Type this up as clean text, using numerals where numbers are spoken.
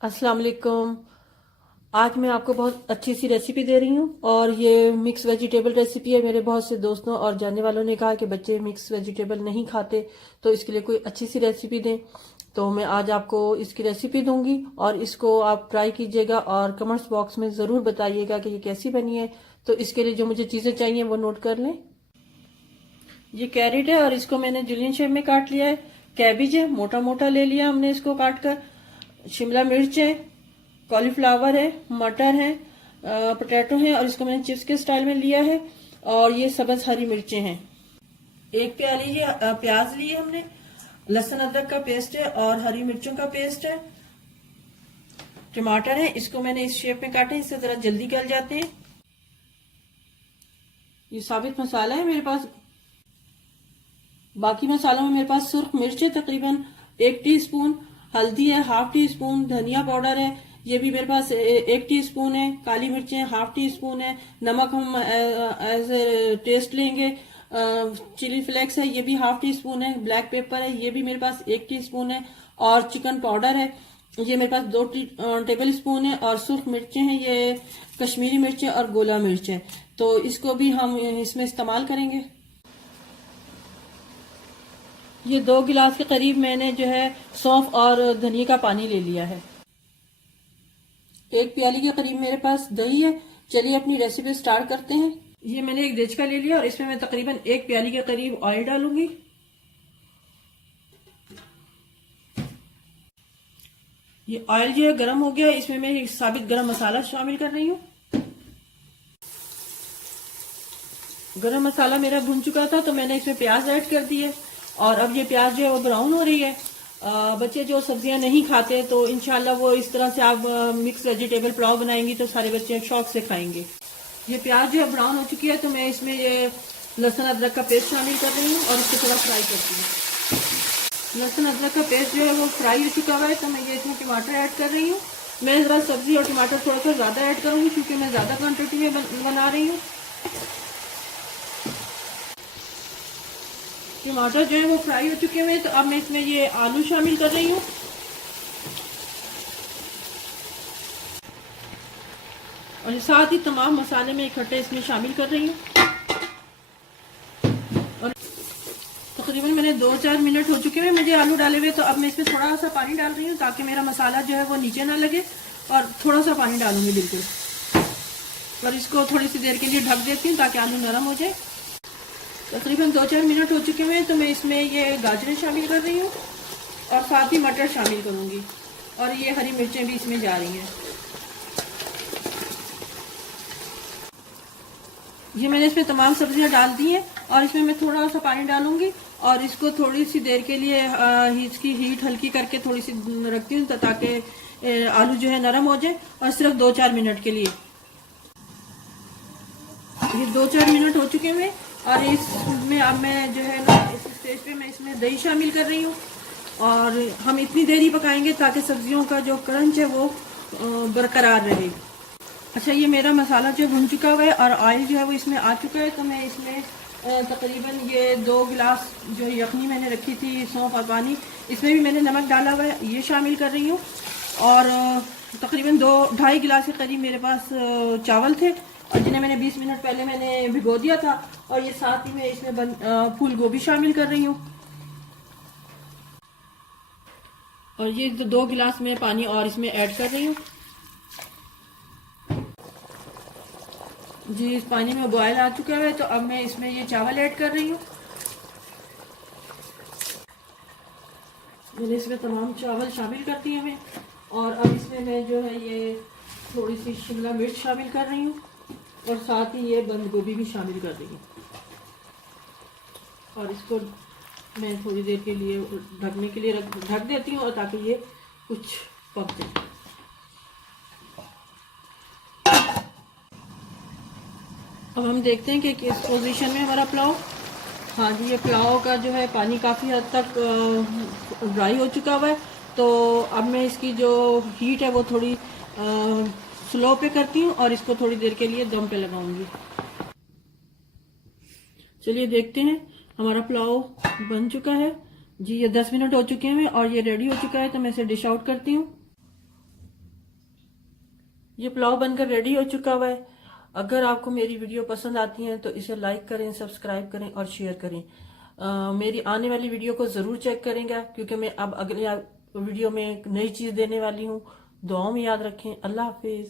अस्सलाम वालेकुम। आज मैं आपको बहुत अच्छी सी रेसिपी दे रही हूँ और ये मिक्स वेजिटेबल रेसिपी है। मेरे बहुत से दोस्तों और जानने वालों ने कहा कि बच्चे मिक्स वेजिटेबल नहीं खाते, तो इसके लिए कोई अच्छी सी रेसिपी दें। तो मैं आज आपको इसकी रेसिपी दूंगी और इसको आप ट्राई कीजिएगा और कमेंट्स बॉक्स में ज़रूर बताइएगा कि ये कैसी बनी है। तो इसके लिए जो मुझे चीज़ें चाहिए वो नोट कर लें। ये कैरेट है और इसको मैंने जुलियन शेप में काट लिया है। कैबिज है, मोटा मोटा ले लिया हमने इसको काट कर। शिमला मिर्च है, कॉलीफ्लावर है, मटर है, पोटैटो है और इसको मैंने चिप्स के स्टाइल में लिया है। और ये सब्ज हरी मिर्चें हैं। एक प्याली ये प्याज ली है हमने, लहसुन अदरक का पेस्ट है और हरी मिर्चों का पेस्ट है। टमाटर है, इसको मैंने इस शेप में काटे, इससे जरा जल्दी गल जाते हैं। ये साबित मसाला है मेरे पास। बाकी मसालों में मेरे पास सुर्ख मिर्च है तकरीबन 1 टीस्पून, हल्दी है 1/2 टीस्पून, धनिया पाउडर है ये भी मेरे पास 1 टीस्पून है, काली मिर्चें 1/2 टीस्पून है, नमक हम एज ए टेस्ट लेंगे। चिली फ्लेक्स है ये भी 1/2 टीस्पून है, ब्लैक पेपर है ये भी मेरे पास 1 टीस्पून है और चिकन पाउडर है ये मेरे पास 2 टेबल स्पून है। और सुर्ख मिर्चें हैं ये कश्मीरी मिर्च है और गोला मिर्च है, तो इसको भी हम इसमें इस्तेमाल करेंगे। ये 2 गिलास के करीब मैंने जो है सौंफ और धनिया का पानी ले लिया है। 1 प्याली के करीब मेरे पास दही है। चलिए अपनी रेसिपी स्टार्ट करते हैं। ये मैंने एक देचका ले लिया और इसमें मैं तकरीबन 1 प्याली के करीब ऑयल डालूंगी। ये ऑयल जो है गर्म हो गया, इसमें मैं साबित गरम मसाला शामिल कर रही हूँ। गरम मसाला मेरा भुन चुका था तो मैंने इसमें प्याज ऐड कर दी है और अब ये प्याज जो है वो ब्राउन हो रही है। बच्चे जो सब्जियां नहीं खाते तो इंशाल्लाह वो इस तरह से आप मिक्स वेजिटेबल पुलाव बनाएंगी तो सारे बच्चे शौक से खाएंगे। ये प्याज जो है ब्राउन हो चुकी है तो मैं इसमें ये लहसुन अदरक का पेस्ट शामिल कर रही हूँ और इसको थोड़ा फ्राई करती हूँ। लहसुन अदरक का पेस्ट जो है वो फ्राई हो चुका हुआ है तो मैं ये इसमें टमाटर ऐड कर रही हूँ। मैं जरा सब्जी और टमाटर थोड़ा सा ज्यादा ऐड करूंगी क्योंकि मैं ज्यादा क्वान्टिटी में बना रही हूँ। टमाटर जो है वो फ्राई हो चुके हुए हैं तो अब मैं इसमें ये आलू शामिल कर रही हूँ और साथ ही तमाम मसाले में इकट्ठे इसमें शामिल कर रही हूँ। और तकरीबन मैंने 2-4 मिनट हो चुके हैं मुझे आलू डाले हुए, तो अब मैं इसमें थोड़ा सा पानी डाल रही हूँ ताकि मेरा मसाला जो है वो नीचे ना लगे। और थोड़ा सा पानी डालूंगी बिल्कुल और इसको थोड़ी सी देर के लिए ढक देती हूँ ताकि आलू नरम हो जाए। तकरीबन 2-4 मिनट हो चुके हैं तो मैं इसमें ये गाजरें शामिल कर रही हूँ और साथ ही मटर शामिल करूंगी और ये हरी मिर्चें भी इसमें जा रही हैं। ये मैंने इसमें तमाम सब्जियां डाल दी हैं और इसमें मैं थोड़ा सा पानी डालूंगी और इसको थोड़ी सी देर के लिए इसकी हीट हल्की करके थोड़ी सी रखती हूँ ताकि आलू जो है नरम हो जाए और सिर्फ 2-4 मिनट के लिए। ये 2-4 मिनट हो चुके हैं और इसमें अब मैं जो है ना इस स्टेज पे मैं इसमें दही शामिल कर रही हूँ और हम इतनी देर ही पकाएंगे ताकि सब्जियों का जो क्रंच है वो बरकरार रहे। अच्छा, ये मेरा मसाला जो भुन चुका हुआ है और ऑयल जो है वो इसमें आ चुका है तो मैं इसमें तकरीबन ये 2 गिलास जो यखनी मैंने रखी थी सौंफ और पानी, इसमें भी मैंने नमक डाला हुआ है ये शामिल कर रही हूँ। और तकरीबन 2-2.5 गिलास के करीब मेरे पास चावल थे और जिन्हें मैंने 20 मिनट पहले मैंने भिगो दिया था। और ये साथ ही मैं इसमें फूल गोभी शामिल कर रही हूँ और ये 2 गिलास में पानी और इसमें ऐड कर रही हूँ। जी, इस पानी में बॉयल आ चुका है तो अब मैं इसमें ये चावल ऐड कर रही हूँ। मैंने इसमें तमाम चावल शामिल कर दिए हैं और अब इसमें मैं जो है ये थोड़ी सी शिमला मिर्च शामिल कर रही हूँ और साथ ही ये बंद गोभी भी शामिल कर रही हूँ और इसको मैं थोड़ी देर के लिए ढकने के लिए ढक देती हूँ और ताकि ये कुछ पक जाए। अब हम देखते हैं कि किस पोजीशन में हमारा पुलाव। हाँ जी, ये पुलाव का जो है पानी काफ़ी हद तक ड्राई हो चुका हुआ है तो अब मैं इसकी जो हीट है वो थोड़ी स्लो पे करती हूँ और इसको थोड़ी देर के लिए दम पे लगाऊंगी। चलिए देखते हैं, हमारा पुलाव बन चुका है जी। ये 10 मिनट हो चुके हैं और ये रेडी हो चुका है तो मैं इसे डिश आउट करती हूँ। ये पुलाव बनकर रेडी हो चुका हुआ है। अगर आपको मेरी वीडियो पसंद आती है तो इसे लाइक करें, सब्सक्राइब करें और शेयर करें। मेरी आने वाली वीडियो को जरूर चेक करेंगे, क्योंकि मैं अब अगले वीडियो में एक नई चीज देने वाली हूँ। दुआओं में याद रखें। अल्लाह हाफिज।